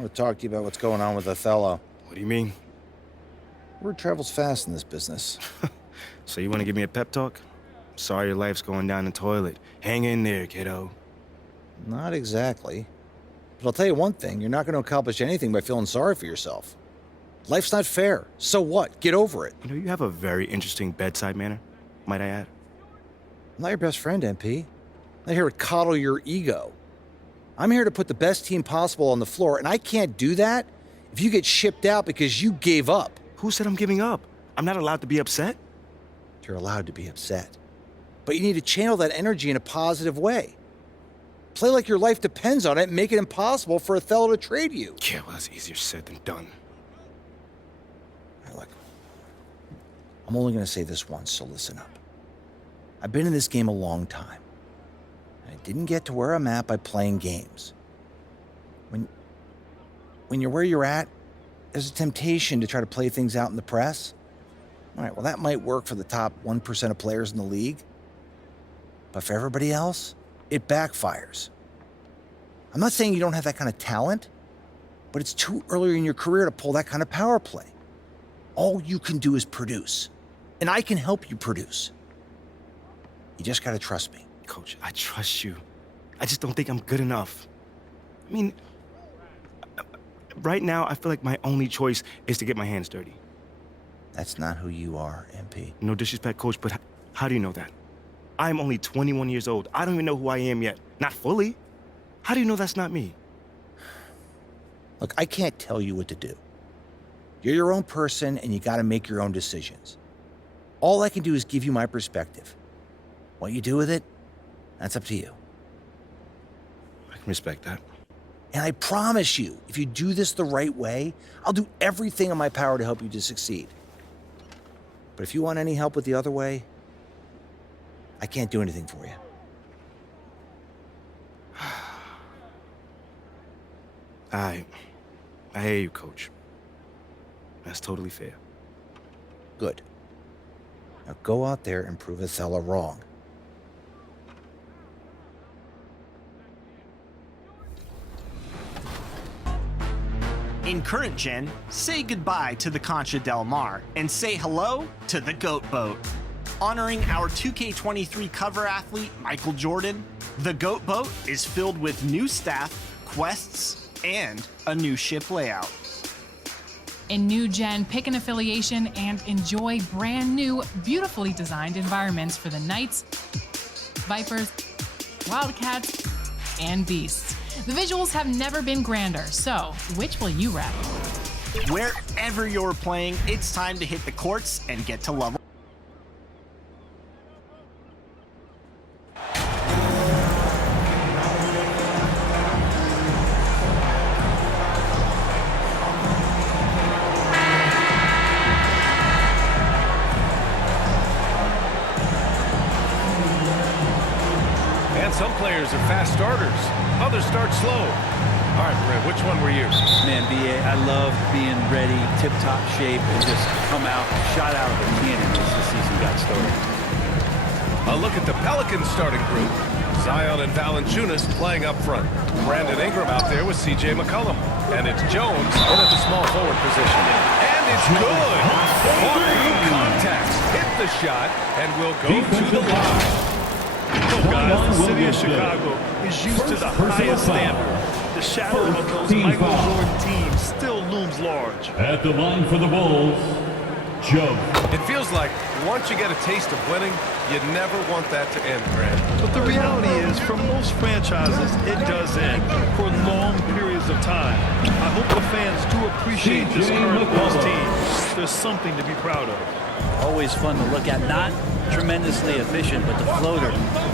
I want to talk to you about what's going on with Othello. What do you mean? Word travels fast in this business. So you want to give me a pep talk? Sorry your life's going down the toilet. Hang in there, kiddo. Not exactly. But I'll tell you one thing, you're not going to accomplish anything by feeling sorry for yourself. Life's not fair. So what? Get over it. You know, you have a very interesting bedside manner, might I add. I'm not your best friend, MP. I'm not here to coddle your ego. I'm here to put the best team possible on the floor, and I can't do that if you get shipped out because you gave up. Who said I'm giving up? I'm not allowed to be upset? You're allowed to be upset. But you need to channel that energy in a positive way. Play like your life depends on it and make it impossible for Othello to trade you. Yeah, well, that's easier said than done. Look, I'm only going to say this once, so listen up. I've been in this game a long time. I didn't get to where I'm at by playing games. When you're where you're at, there's a temptation to try to play things out in the press. All right, well, that might work for the top 1% of players in the league. But for everybody else, it backfires. I'm not saying you don't have that kind of talent, but it's too early in your career to pull that kind of power play. All you can do is produce, and I can help you produce. You just gotta trust me. Coach, I trust you. I just don't think I'm good enough. I mean, right now, I feel like my only choice is to get my hands dirty. That's not who you are, MP. No disrespect, Coach, but how do you know that? I'm only 21 years old. I don't even know who I am yet. Not fully. How do you know that's not me? Look, I can't tell you what to do. You're your own person, and you gotta make your own decisions. All I can do is give you my perspective. What you do with it, that's up to you. I can respect that. And I promise you, if you do this the right way, I'll do everything in my power to help you to succeed. But if you want any help with the other way, I can't do anything for you. I hear you, Coach. That's totally fair. Good. Now go out there and prove Othello wrong. In current gen, say goodbye to the Concha Del Mar and say hello to the Goat Boat. Honoring our 2K23 cover athlete, Michael Jordan, the Goat Boat is filled with new staff, quests, and a new ship layout. In new gen, pick an affiliation and enjoy brand new, beautifully designed environments for the Knights, Vipers, Wildcats, and Beasts. The visuals have never been grander, so which will you rep? Wherever you're playing, it's time to hit the courts and get to level. And some players are fast starters. Others start slow. All right, Brett, which one were you? Man, B.A., I love being ready, tip-top shape, and just come out, shot out of a cannon as the season got started. A look at the Pelicans starting group. Zion and Valanciunas playing up front. Brandon Ingram out there with C.J. McCollum. And it's Jones in at the small forward position. And it's good. Fought through contact. Hit the shot and will go to the line. Guys, the city of Chicago is used to the highest standard. The shadow of those Michael Jordan teams still looms large. At the line for the Bulls, Joe. It feels like once you get a taste of winning, you never want that to end, Grant. But the reality is, for most franchises, it does end for long periods of time. I hope the fans do appreciate this current Bulls team. There's something to be proud of. Always fun to look at. Not tremendously efficient, but the floater,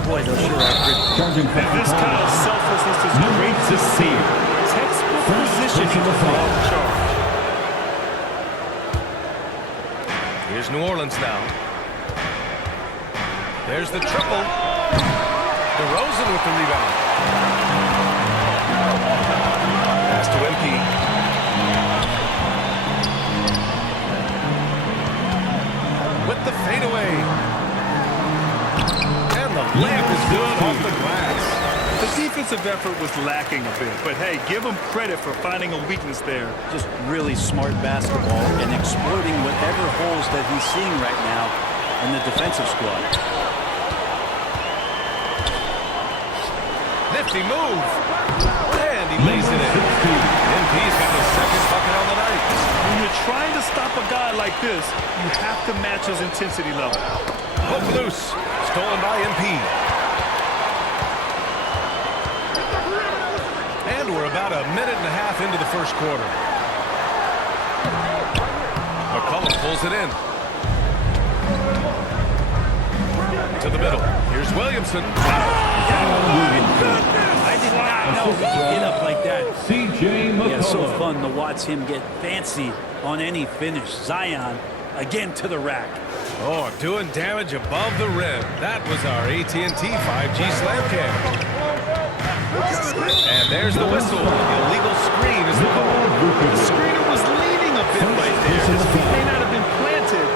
boy, those sure are pretty. And this kind of selflessness is great to see. Textbook positioning off the chart. Here's New Orleans now. There's the triple. DeRozan with the rebound. Pass to MP. With the fadeaway. And the layup is good off the glass. The defensive effort was lacking a bit, but hey, give him credit for finding a weakness there. Just really smart basketball and exploiting whatever holes that he's seeing right now in the defensive squad. Nifty move. And he lays it in. MP's got his second bucket on the night. When you're trying to stop a guy like this, you have to match his intensity level. Hook loose. Stolen by MP. And we're about a minute and a half into the first quarter. McCollum pulls it in. To the middle. Here's Williamson. I did not know he could get up like that. C.J. McCollum. Yeah, so fun to watch him get fancy on any finish. Zion again to the rack. Oh, doing damage above the rim. That was our AT&T 5G slam cam. And there's the whistle. Illegal screen is the call. The screener was leaning a bit right there. His feet may not have been planted.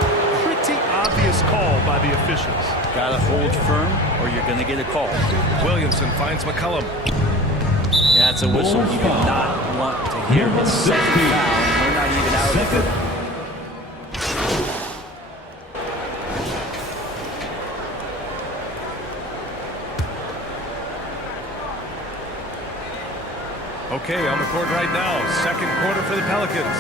Pretty obvious call by the officials. Gotta hold firm or you're gonna get a call. Williamson finds McCollum. That's a whistle you do not want to hear. His second foul, and we're not even out of it. Okay, on the court right now. Second quarter for the Pelicans.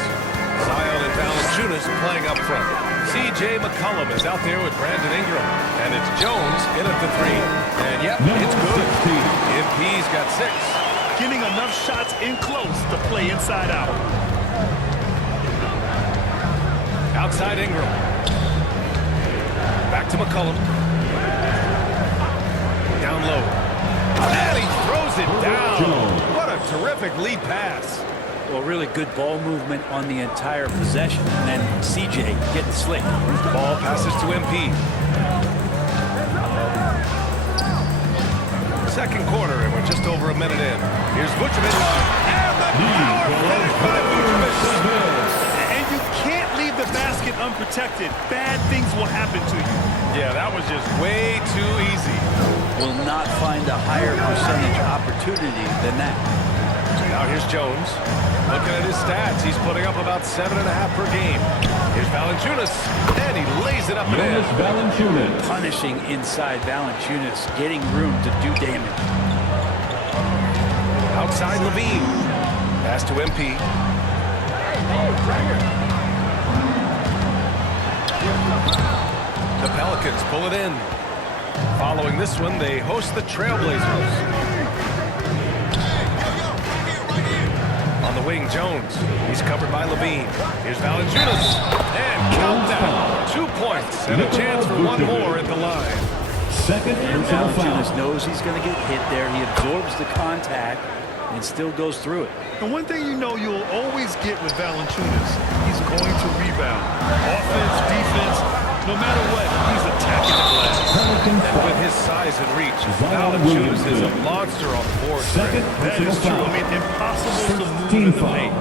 Zion and Valanciunas playing up front. C.J. McCollum is out there with Brandon Ingram. And it's Jones in at the three. And yep, it's good. MP's got 6. Getting enough shots in close to play inside out. Outside Ingram. Back to McCollum. Down low. And he throws it down. What a terrific lead pass. Well, really good ball movement on the entire possession. And then CJ getting slick. Ball passes to MP. Second quarter, and we're just over a minute in. Here's Vucevic. And the power finish by Vucevic. And you can't leave the basket unprotected. Bad things will happen to you. Yeah, that was just way too easy. Will not find a higher percentage opportunity than that. Now here's Jones. Looking at his stats, he's putting up about 7.5 per game. Here's Valanciunas, and he lays it up and in. Valanciunas. Punishing inside Valanciunas, getting room to do damage. Outside Levine. Pass to MP. The Pelicans pull it in. Following this one, they host the Trailblazers. On the wing, Jones. He's covered by Levine. Here's Valanciunas. And countdown. 2 points and a chance for one more at the line. Second and foul. Valanciunas knows he's going to get hit there. He absorbs the contact and still goes through it. And one thing you know you'll always get with Valanciunas, he's going to rebound. Offense, defense, no matter what, he's attacking the glass. And with his size and reach, Valanciunas is a monster on the board. That is true. I mean, impossible to move in the paint.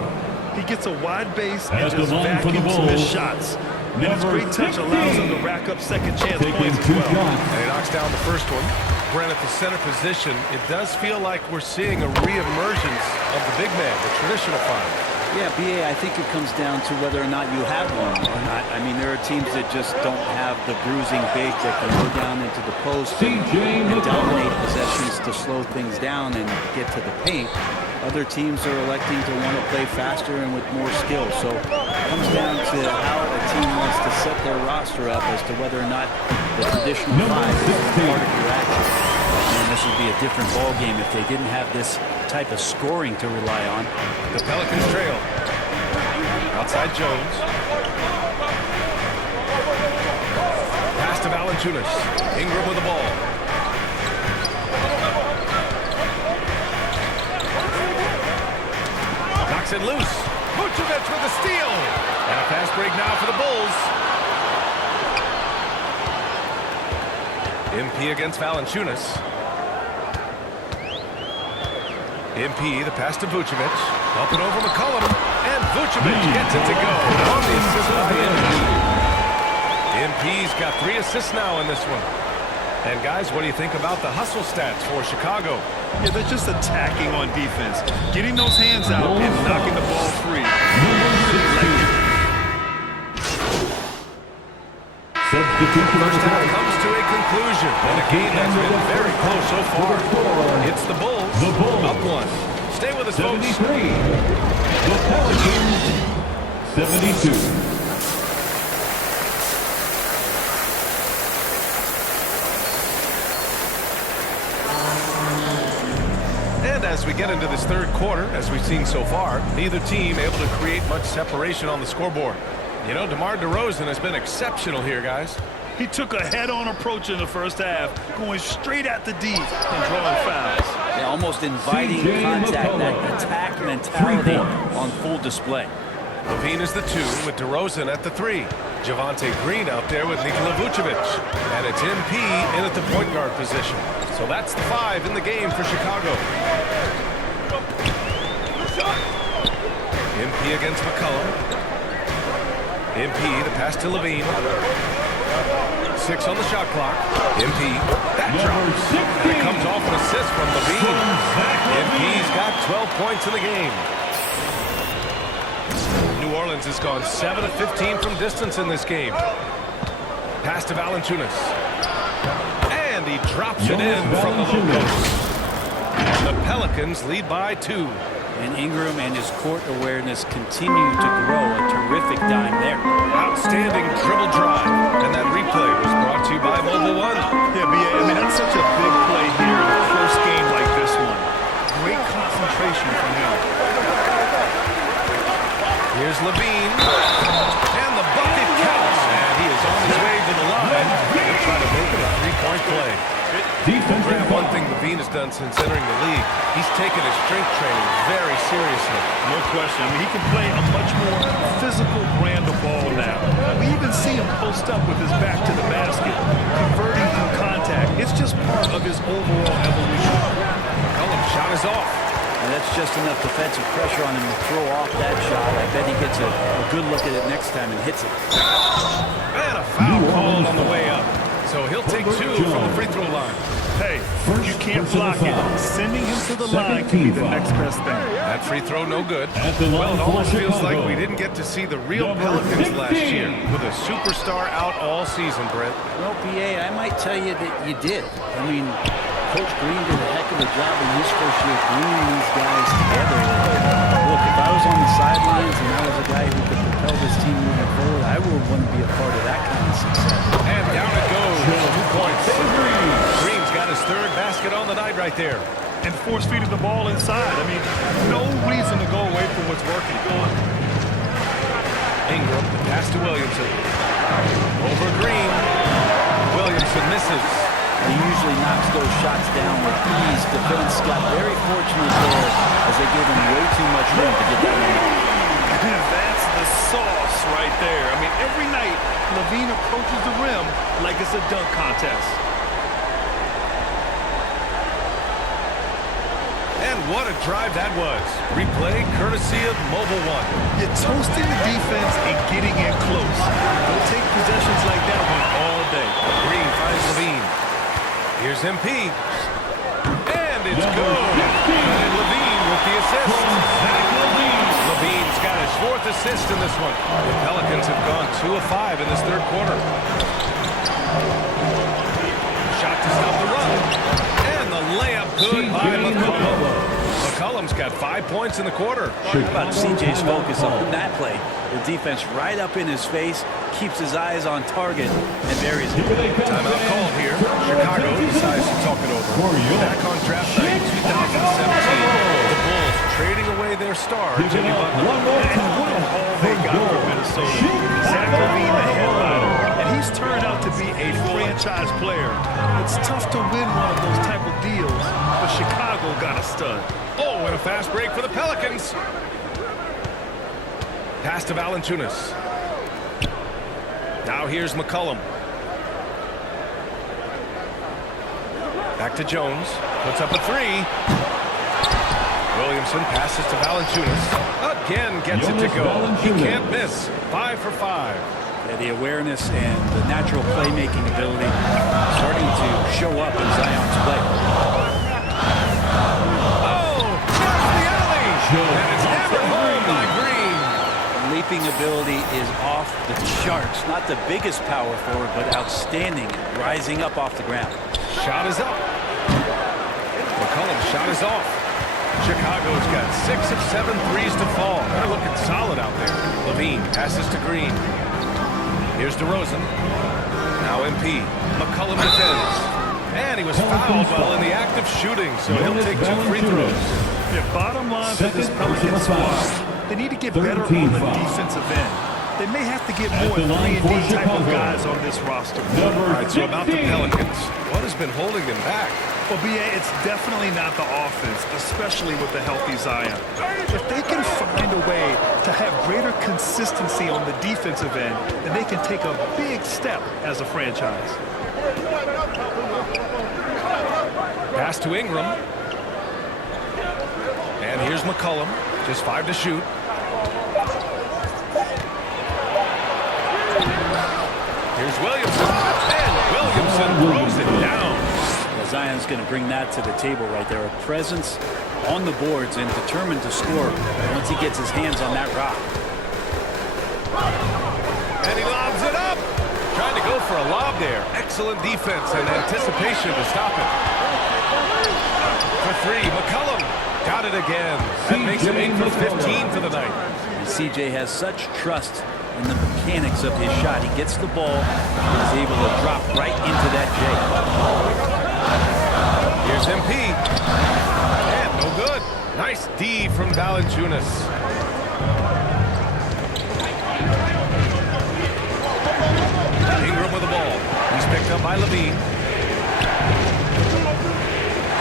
He gets a wide base and just vacuums missed shots. And his great touch allows him to rack up second chance points as well. And he knocks down the first one. Brent, at the center position, it does feel like we're seeing a re-emergence of the big man, the traditional five. Yeah, BA, I think it comes down to whether or not you have one or not. I mean, there are teams that just don't have the bruising big that can go down into the post and dominate possessions to slow things down and get to the paint. Other teams are electing to want to play faster and with more skill. So it comes down to how a team wants to set their roster up as to whether or not the traditional five is part of your action. And this would be a different ball game if they didn't have this type of scoring to rely on. The Pelicans trail. Outside Jones. Pass to Valanciunas. Ingram with the ball. Knocks it loose. Vucevic with the steal. And a fast break now for the Bulls. MP against Valanciunas. MP, the pass to Vucevic. Up and over McCollum. And Vucevic gets it to go. On the assist by MP. MP's got 3 assists now in this one. And guys, what do you think about the hustle stats for Chicago? Yeah, they're just attacking on defense, getting those hands out and knocking the ball free. First half comes to a conclusion, and a game that's been very close so far. It's the Bulls, up one. Stay with us, folks. 73. The Pelicans, 72. And as we get into this third quarter, as we've seen so far, neither team able to create much separation on the scoreboard. You know, DeMar DeRozan has been exceptional here, guys. He took a head-on approach in the first half, going straight at the D and drawing fouls. Yeah, almost inviting contact, that attack mentality on full display. Levine is the 2 with DeRozan at the 3. Javonte Green out there with Nikola Vucevic. And it's MP in at the point guard position. So that's the 5 in the game for Chicago. MP against McCollum. MP, the pass to Levine. 6 on the shot clock. MP, that drops. And it comes off an assist from Levine. MP's got 12 points in the game. New Orleans has gone 7 of 15 from distance in this game. Pass to Valanciunas. And he drops it in from the low post. And the Pelicans lead by 2. And Ingram and his court awareness continue to grow. A terrific dime there. Outstanding dribble drive. And that replay was brought to you by Mobile One. Yeah, BA, I mean, that's such a big play here in a close game like this one. Great concentration from him. Here's Levine. And the bucket counts. And he is on his way to the line. He'll try to make it a three-point play. Grab, one thing Levine has done since entering the league, he's taken his strength training very seriously. No question. I mean, he can play a much more physical brand of ball now. We even see him post up with his back to the basket, converting through contact. It's just part of his overall evolution. McCollum's shot is off. And that's just enough defensive pressure on him to throw off that shot. I bet he gets a good look at it next time and hits it. And a foul called on the way up. So he'll take 2 from the free throw line. Hey, you can't block it. Sending him to the line can be the next best thing. That free throw no good. Well, it almost feels like we didn't get to see the real Pelicans last year with a superstar out all season, Brent. Well, PA, I might tell you that you did. I mean, Coach Green did a heck of a job in his first year bringing these guys together. Look, if I was on the sidelines and I was a guy who could propel this team moving forward, I would want to be a part of that kind of success. And down it goes. 2 points. Green's got his 3rd basket on the night right there. And force-feeding the ball inside. I mean, no reason to go away from what's working. Ingram, the pass to Williamson. Over Green. Williamson misses. He usually knocks those shots down with ease. Defense got very fortunate there as they gave him way too much room to get that one off. That's the sauce right there. I mean, every night, Levine approaches the rim like it's a dunk contest. And what a drive that was. Replay courtesy of Mobile One. You're toasting the defense and getting in close. They'll take possessions like that one all day. Green finds Levine. Here's MP. And it's good. And Levine with the assist. Levine's got his 4th assist in this one. The Pelicans have gone 2 of 5 in this 3rd quarter. Shot to stop the run. And the layup good by McCollum. McCollum's got 5 points in the quarter. How about CJ's focus on that play? The defense right up in his face, keeps his eyes on target, and buries it. Timeout called here. Chicago decides to talk it over. Back on draft night 2017. The Bulls trading away their star, Jimmy Butler. And what a haul they got from Minnesota. Zach LaVine, the headliner. And he's turned out to be a franchise player. It's tough to win one of those type of deals, but Chicago got a stud. Oh, and a fast break for the Pelicans. Pass to Valanciunas. Now here's McCollum. Back to Jones. Puts up a 3. Williamson passes to Valanciunas. Again gets it to go. He can't miss. 5 for 5. Yeah, the awareness and the natural playmaking ability starting to Sharks, not the biggest power forward, but outstanding, rising up off the ground. Shot is up. McCollum's shot is off. Chicago's got 6 of 7 threes to fall. They're looking solid out there. Levine passes to Green. Here's DeRozan. Now MP. McCollum defends. And he was fouled while in the act of shooting, so he'll take 2 free throws. Yeah, bottom line for this Pelican squad, they need to get better on the defensive end. They may have to get more 3-and-D type of guys on this roster. All right, so about the Pelicans, what has been holding them back? Well, B.A., it's definitely not the offense, especially with the healthy Zion. If they can find a way to have greater consistency on the defensive end, then they can take a big step as a franchise. Pass to Ingram. And here's McCollum, just 5 to shoot. Here's Williamson, and Williamson throws it down. Well, Zion's going to bring that to the table right there. A presence on the boards and determined to score once he gets his hands on that rock. And he lobs it up. Trying to go for a lob there. Excellent defense and anticipation to stop it. For 3, McCollum got it again. That makes him 8 for 15 for the night. And CJ has such trust in the mechanics of his shot. He gets the ball and is able to drop right into that J. Here's MP. And no good. Nice D from Valanciunas. Ingram with the ball. He's picked up by Levine.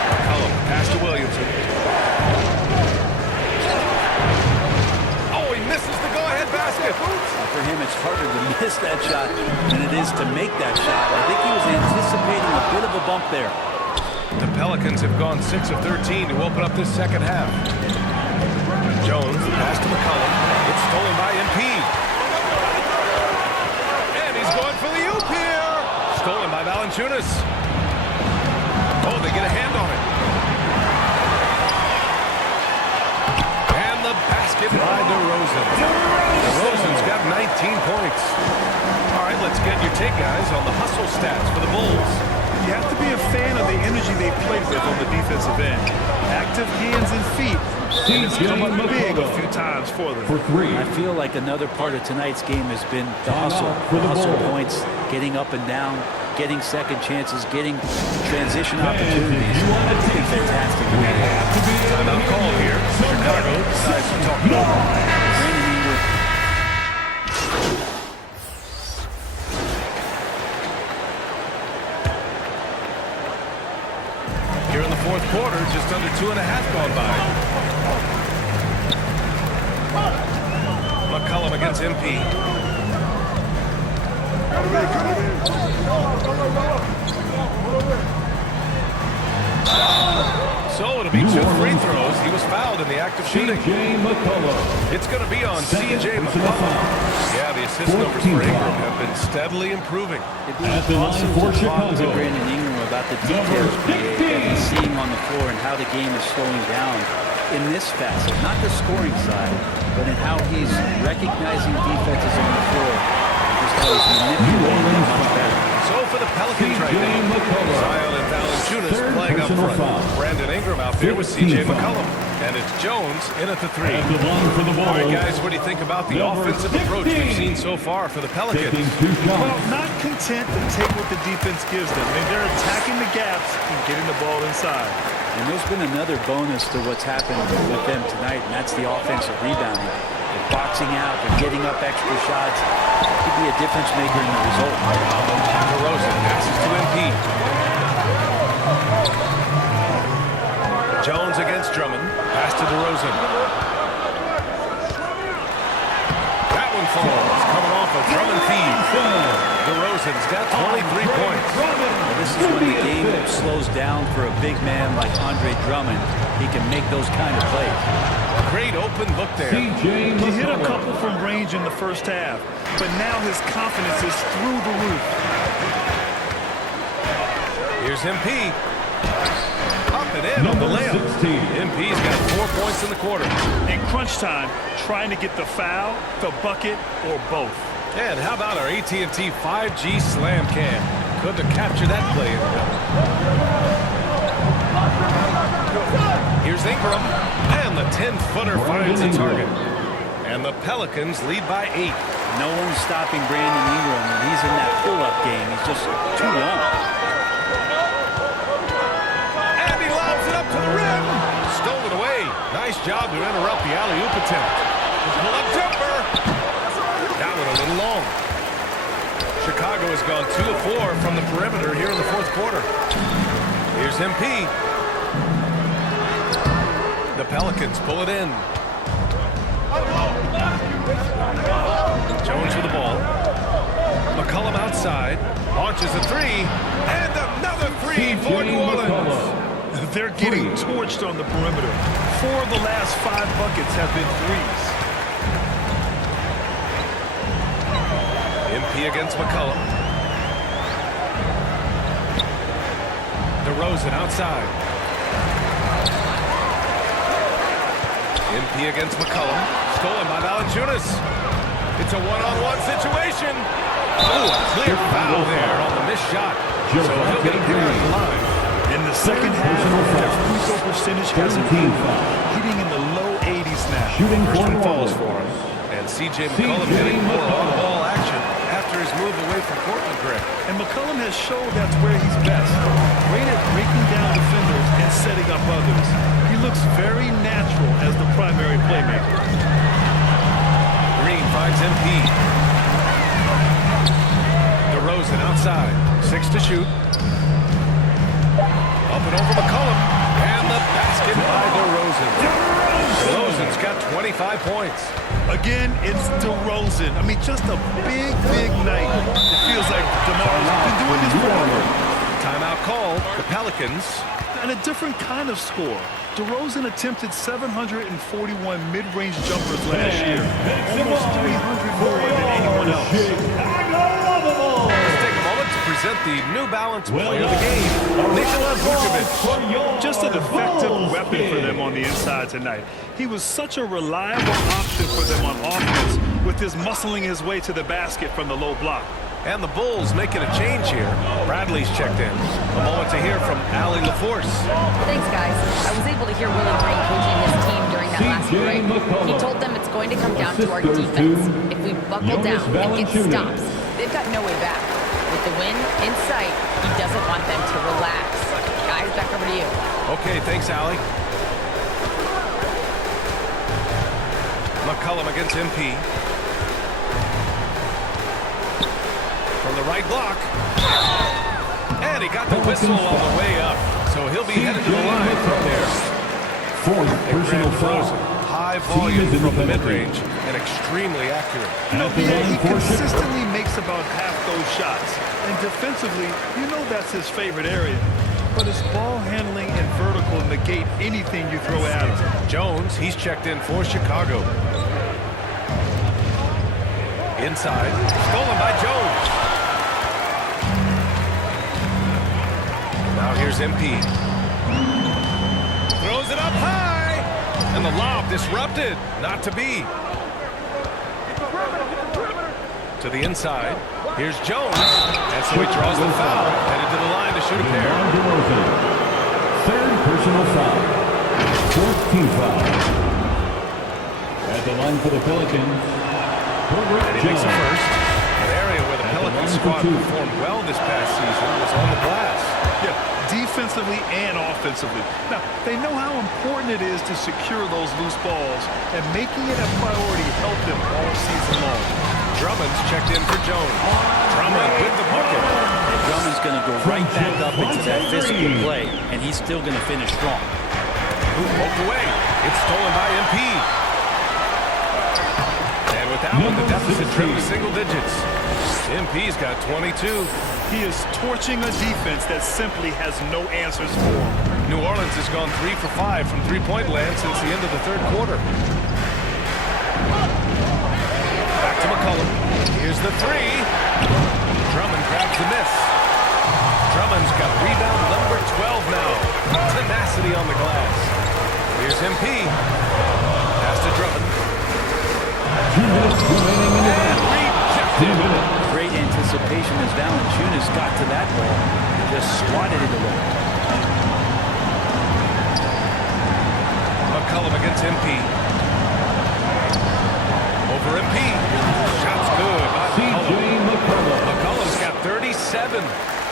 McCollum, pass to Williamson. Oh, he misses the go-ahead basket. For him, it's harder to miss that shot than it is to make that shot. I think he was anticipating a bit of a bump there. The Pelicans have gone 6 of 13 to open up this second half. Jones, pass to McCollum. It's stolen by MP. And he's going for the oop here. Stolen by Valanciunas. Oh, they get a hand on it. And the basket by DeRozan. DeRozan's got 19 points. All right, let's get your take, guys, on the hustle stats for the Bulls. You have to be a fan of the energy they play with on the defensive end. Active hands and feet. And it's come up big a few times for them. For 3. I feel like another part of tonight's game has been the hustle. The hustle points, getting up and down, getting second chances, getting transition opportunities. It's been fantastic. Timeout call here. Chicago decides to talk it over. Brandon Ingram. Here in the fourth quarter, just under 2.5 gone by. McCollum against MP. So it'll be 2 free throws. He was fouled in the act of shooting. It's going to be on CJ McCollum. Yeah, the assist numbers for Ingram have been steadily improving. It'd be awesome to talk to Brandon Ingram about the details that he's seeing on the floor and how the game is slowing down in this facet. Not the scoring side, but in how he's recognizing defenses on the floor. Just how he's manipulating them much better. So for the Pelicans right now, Zion and Valanciunas playing up front. Brandon Ingram out there with CJ McCollum. And it's Jones in at the 3. All right, guys, what do you think about the offensive approach we've seen so far for the Pelicans? Well, not content to take what the defense gives them. I mean, they're attacking the gaps and getting the ball inside. And there's been another bonus to what's happened with them tonight, and that's the offensive rebounding. They're boxing out, they're getting up extra shots. It could be a difference maker in the result. DeRozan passes to MP. Jones against Drummond. Pass to DeRozan. That one falls. Coming off a Drummond feed. DeRozan's got 23 points. Well, this is when the game slows down for a big man like Andre Drummond. He can make those kind of plays. Great open look there. He hit a couple from range in the first half, but now his confidence is through the roof. Here's MP. Up and in on the layup. MP's got 4 points in the quarter. In crunch time, trying to get the foul, the bucket, or both. And how about our AT&T 5G Slam Cam? Couldn't have captured that play any better. Here's Ingram, and the 10-footer finds a target. And the Pelicans lead by 8. No one's stopping Brandon Ingram when he's in that pull-up game. He's just too long. And he lobs it up to the rim. Stolen away. Nice job to interrupt the alley-oop attempt. The pull-up jumper. That one a little long. Chicago has gone 2 of 4 from the perimeter here in the fourth quarter. Here's MP. The Pelicans pull it in. Jones with the ball. McCollum outside. Launches a three. And another three for New Orleans. They're getting torched on the perimeter. 4 of the last 5 buckets have been threes. MP against McCollum. DeRozan outside. MP against McCollum. Stolen by Valanciunas. It's a one-on-one situation. Oh, a clear foul there on the missed shot. So he'll get a kick out of the line. In the second half, their free throw percentage has improved, hitting in the low 80s now. First one falls for him. And C.J. McCollum getting more on-ball action after his move away from Portland, Greg. And McCollum has showed that's where he's best. Great at breaking down defenders and setting up others. He looks very natural as the primary playmaker. Green finds MP. DeRozan outside. 6 to shoot. Up and over McCollum. And the basket by DeRozan. DeRozan's got 25 points. Again, it's DeRozan. I mean, just a big, big night. It feels like DeMar's been doing this forever. Timeout called. The Pelicans. And a different kind of score. DeRozan attempted 741 mid-range jumpers last year. Almost 300 more than anyone else. Let's take a moment to present the New Balance player of the game, Nikola Vucevic. Just an effective weapon for them on the inside tonight. He was such a reliable option for them on offense with his muscling his way to the basket from the low block. And the Bulls making a change here. Bradley's checked in. A moment to hear from Allie LaForce. Thanks, guys. I was able to hear Willie Green coaching his team during that last break. He told them it's going to come down to our defense. If we buckle down and get stops, they've got no way back. With the win in sight, he doesn't want them to relax. Guys, back over to you. Okay, thanks, Allie. McCollum against MP. From the right block. And he got the whistle on the way up. So he'll be headed to the line from there. Fourth personal foul. High volume from the mid-range and extremely accurate. He consistently makes about half those shots. And defensively, you know that's his favorite area. But his ball handling and vertical negate anything you throw at him. Jones, he's checked in for Chicago. Inside, stolen by Jones. Now here's MP. Throws it up high. And the lob disrupted. Not to be. To the inside. Here's Jones. And so he draws the foul. Headed to the line to shoot a pair. Third personal foul. Fourth team foul. At the line for the Pelicans. And he makes a first. An area where the Pelicans squad performed well this past season was on the glass. Yeah, defensively and offensively. Now, they know how important it is to secure those loose balls, and making it a priority helped them all season long. Drummond's checked in for Jones. Drummond with the bucket. And Drummond's going to go right back up into that physical play, and he's still going to finish strong. Who poked away? It's stolen by MP. And with that one, the deficit trimmed to single digits. MP's got 22. He is torching a defense that simply has no answers for him. New Orleans has gone 3 for 5 from three-point land since the end of the third quarter. Back to McCollum. Here's the three. Drummond grabs the miss. Drummond's got rebound number 12 now. Tenacity on the glass. Here's MP. Pass to Drummond. 2 minutes remaining in the And rejected minutes. Great anticipation as Valanciunas got to that ball and just swatted it away. McCollum against MP. Over MP. Shot's good by McCollum. McCollum's got 37.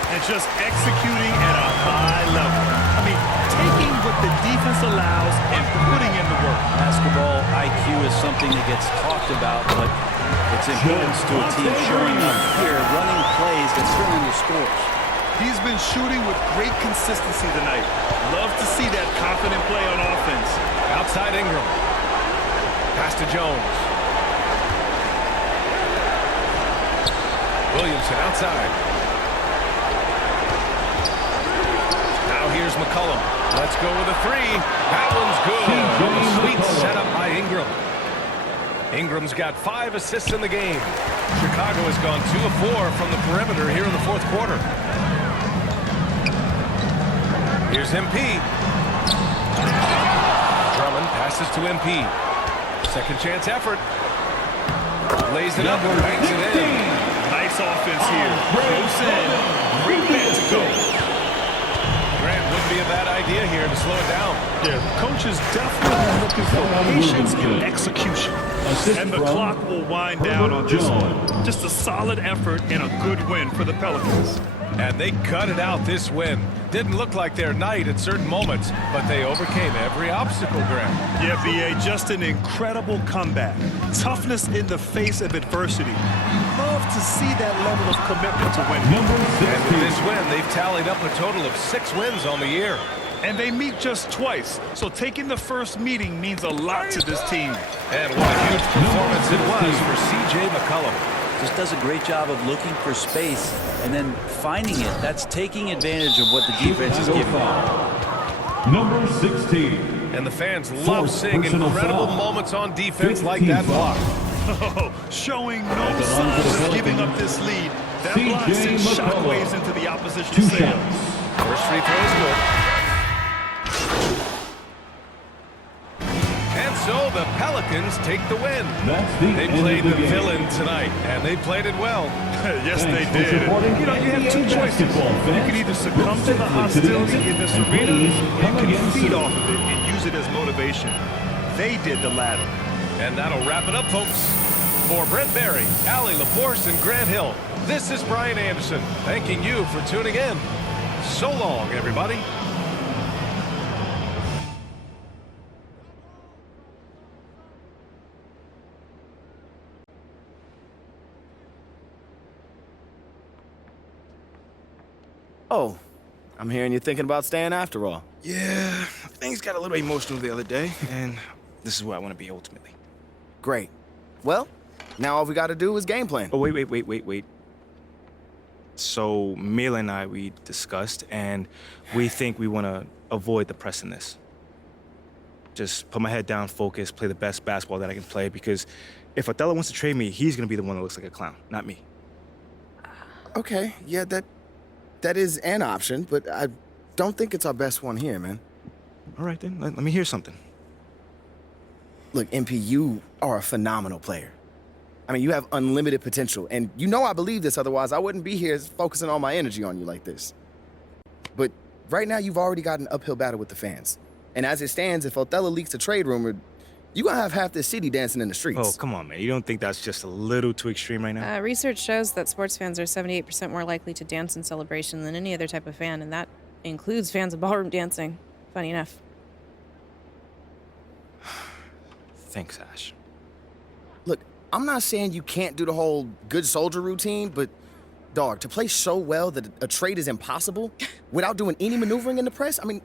And just executing at a high level. I mean, taking what the defense allows and putting in the work. Basketball IQ is something that gets talked about, but its importance to a team showing up here, running plays that's filling the scores. He's been shooting with great consistency tonight. Love to see that confident play on offense. Outside Ingram. Pass to Jones. Williamson outside. Now here's McCollum. Let's go with a three. That one's good. Sweet setup by Ingram. Ingram's got 5 assists in the game. Chicago has gone 2 of 4 from the perimeter here in the fourth quarter. Here's MP. Drummond passes to MP. Second chance effort. Lays it up and bangs it in. Nice offense here. Close in. Great man to go. Grant wouldn't be a bad idea here to slow it down. Yeah, the coach is definitely looking for patience and execution. And the clock will wind down on this one. Just a solid effort and a good win for the Pelicans. And they cut it out this win. Didn't look like their night at certain moments, but they overcame every obstacle, Grant. Yeah, B.A., just an incredible comeback. Toughness in the face of adversity. Love to see that level of commitment to win. And with this win, they've tallied up a total of 6 wins on the year. And they meet just twice, so taking the first meeting means a lot to this team. And what a huge performance it was for C.J. McCollum. Just does a great job of looking for space and then finding it. That's taking advantage of what the defense is giving them. Number 16. And the fans love seeing incredible moments on defense like that block. Oh, showing no signs of giving up this lead. That block sends shockwaves into the opposition's sails. First free throw is good. And so the Pelicans take the win. They played the villain tonight, and they played it well. Yes, they did. You know, you have 2 choices. You can either succumb to the hostility in this arena, or you can feed off of it and use it as motivation. They did the latter. And that'll wrap it up, folks. For Brent Barry, Allie Laforce, and Grant Hill, this is Brian Anderson, thanking you for tuning in. So long, everybody. Oh, I'm hearing you're thinking about staying after all. Yeah, things got a little emotional the other day, and this is where I want to be ultimately. Great. Well, now all we got to do is game plan. Oh, wait. So, Mila and I, we discussed, and we think we want to avoid the press in this. Just put my head down, focus, play the best basketball that I can play, because if Othello wants to trade me, he's going to be the one that looks like a clown, not me. Okay, yeah, that is an option, but I don't think it's our best one here, man. All right, then. Let me hear something. Look, MP, you are a phenomenal player. I mean, you have unlimited potential, and you know I believe this, otherwise I wouldn't be here focusing all my energy on you like this. But right now, you've already got an uphill battle with the fans. And as it stands, if Othello leaks a trade rumor, you're going to have half this city dancing in the streets. Oh, come on, man. You don't think that's just a little too extreme right now? Research shows that sports fans are 78% more likely to dance in celebration than any other type of fan, and that includes fans of ballroom dancing. Funny enough. Thanks, Ash. Look, I'm not saying you can't do the whole good soldier routine, but, dog, to play so well that a trade is impossible without doing any maneuvering in the press, I mean,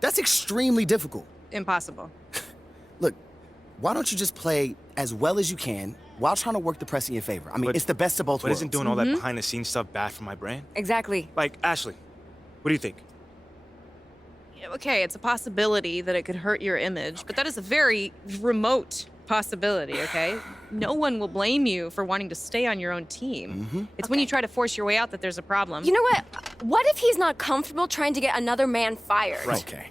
that's extremely difficult. Impossible. Look, why don't you just play as well as you can while trying to work the press in your favor? I mean, it's the best of both worlds. But isn't doing all that behind-the-scenes stuff bad for my brand? Exactly. Like, Ashley, what do you think? Okay, it's a possibility that it could hurt your image, but that is a very remote possibility, okay? No one will blame you for wanting to stay on your own team. It's when you try to force your way out that there's a problem. You know what? What if he's not comfortable trying to get another man fired? Right. Okay.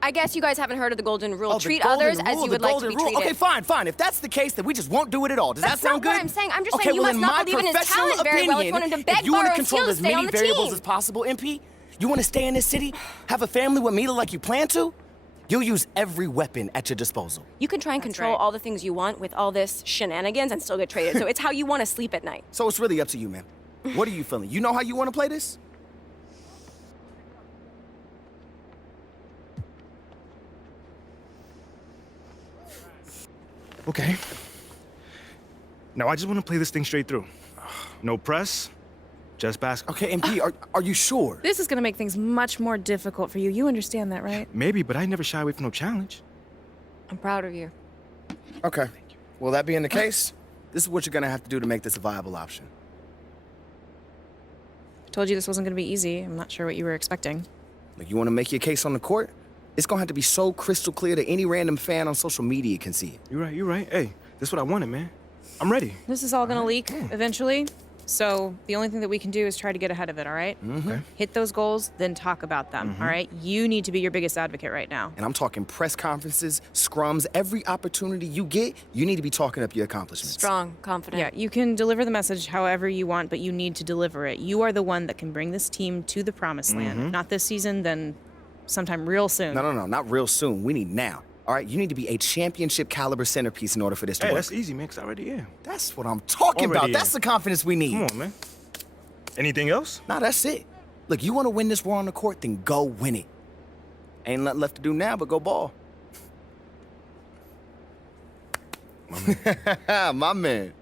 I guess you guys haven't heard of the golden rule. Oh, Treat the golden others as rule, you the would like to golden be rule. treated. Okay, fine. If that's the case, then we just won't do it at all. Does That's that sound not good? what I'm saying. I'm just okay, saying you well, must in not my believe in his professional talent very well if you opinion, want him to beg, if you borrow, want to and control steal as to stay many on the variables team. as possible, MP, you want to stay in this city, have a family with Mila like you plan to, you'll use every weapon at your disposal. You can try and control all the things you want with all this shenanigans and still get traded. So it's how you want to sleep at night. So it's really up to you, man. What are you feeling? You know how you want to play this? Okay. Now I just want to play this thing straight through. No press, just basketball. Okay, MP, are you sure? This is going to make things much more difficult for you. You understand that, right? Maybe, but I never shy away from no challenge. I'm proud of you. Okay. Well, that being the case, this is what you're going to have to do to make this a viable option. I told you this wasn't going to be easy. I'm not sure what you were expecting. Like, you want to make your case on the court? It's going to have to be so crystal clear that any random fan on social media can see it. You're right. Hey, this is what I wanted, man. I'm ready. This is all going to leak eventually. So the only thing that we can do is try to get ahead of it, all right? Okay. Hit those goals, then talk about them, all right? You need to be your biggest advocate right now. And I'm talking press conferences, scrums, every opportunity you get, you need to be talking up your accomplishments. Strong, confident. Yeah, you can deliver the message however you want, but you need to deliver it. You are the one that can bring this team to the promised land. If not this season, then sometime real soon. No, not real soon. We need now. All right, you need to be a championship caliber centerpiece in order for this to Hey, work. that's easy, man, because I already am. That's what I'm talking about. Already That's am. the confidence we need. Come on, man. Anything else? Nah, that's it. Look, you want to win this war on the court, then go win it. Ain't nothing left to do now but go ball. My man.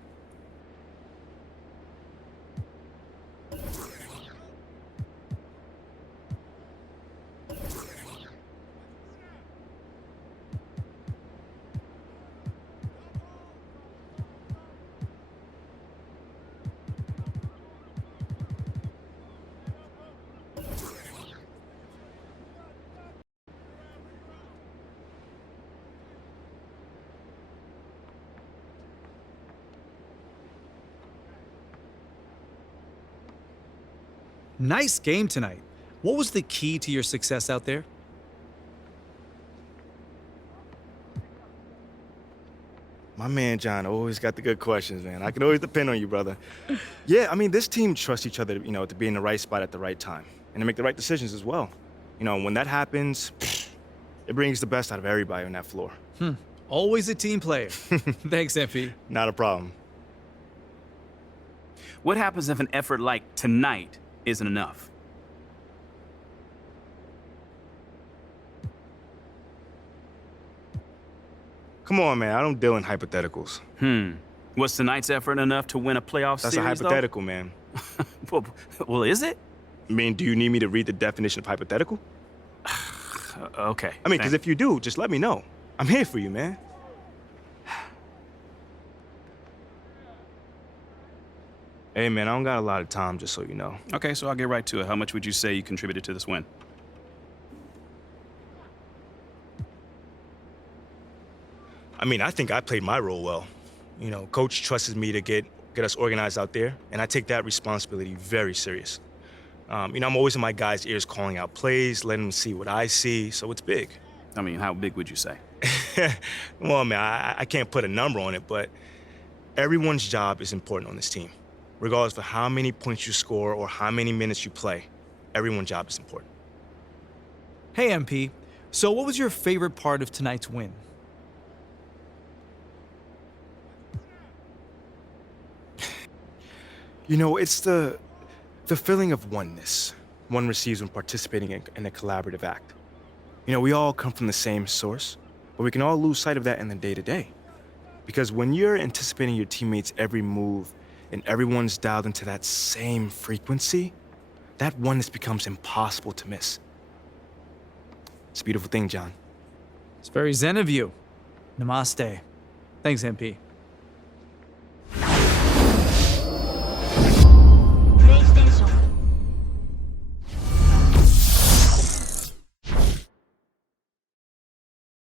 Nice game tonight. What was the key to your success out there? My man John always got the good questions, man. I can always depend on you, brother. Yeah, I mean, this team trusts each other, to be in the right spot at the right time and to make the right decisions as well. When that happens, it brings the best out of everybody on that floor. Always a team player. Thanks, MP. Not a problem. What happens if an effort like tonight isn't enough? Come on, man. I don't deal in hypotheticals. Was tonight's effort enough to win a playoff That's series, a hypothetical, man. Well, is it? I mean, do you need me to read the definition of hypothetical? Okay. I mean, because if you do, just let me know. I'm here for you, man. Hey, man, I don't got a lot of time, just so you know. Okay, so I'll get right to it. How much would you say you contributed to this win? I mean, I think I played my role well. Coach trusts me to get us organized out there, and I take that responsibility very serious. I'm always in my guys' ears calling out plays, letting them see what I see, so it's big. I mean, how big would you say? Well, man, I can't put a number on it, but everyone's job is important on this team. Regardless of how many points you score or how many minutes you play, everyone's job is important. Hey, MP. So what was your favorite part of tonight's win? It's the feeling of oneness one receives when participating in a collaborative act. We all come from the same source, but we can all lose sight of that in the day-to-day. Because when you're anticipating your teammates' every move and everyone's dialed into that same frequency, that oneness becomes impossible to miss. It's a beautiful thing, John. It's very zen of you. Namaste. Thanks, MP.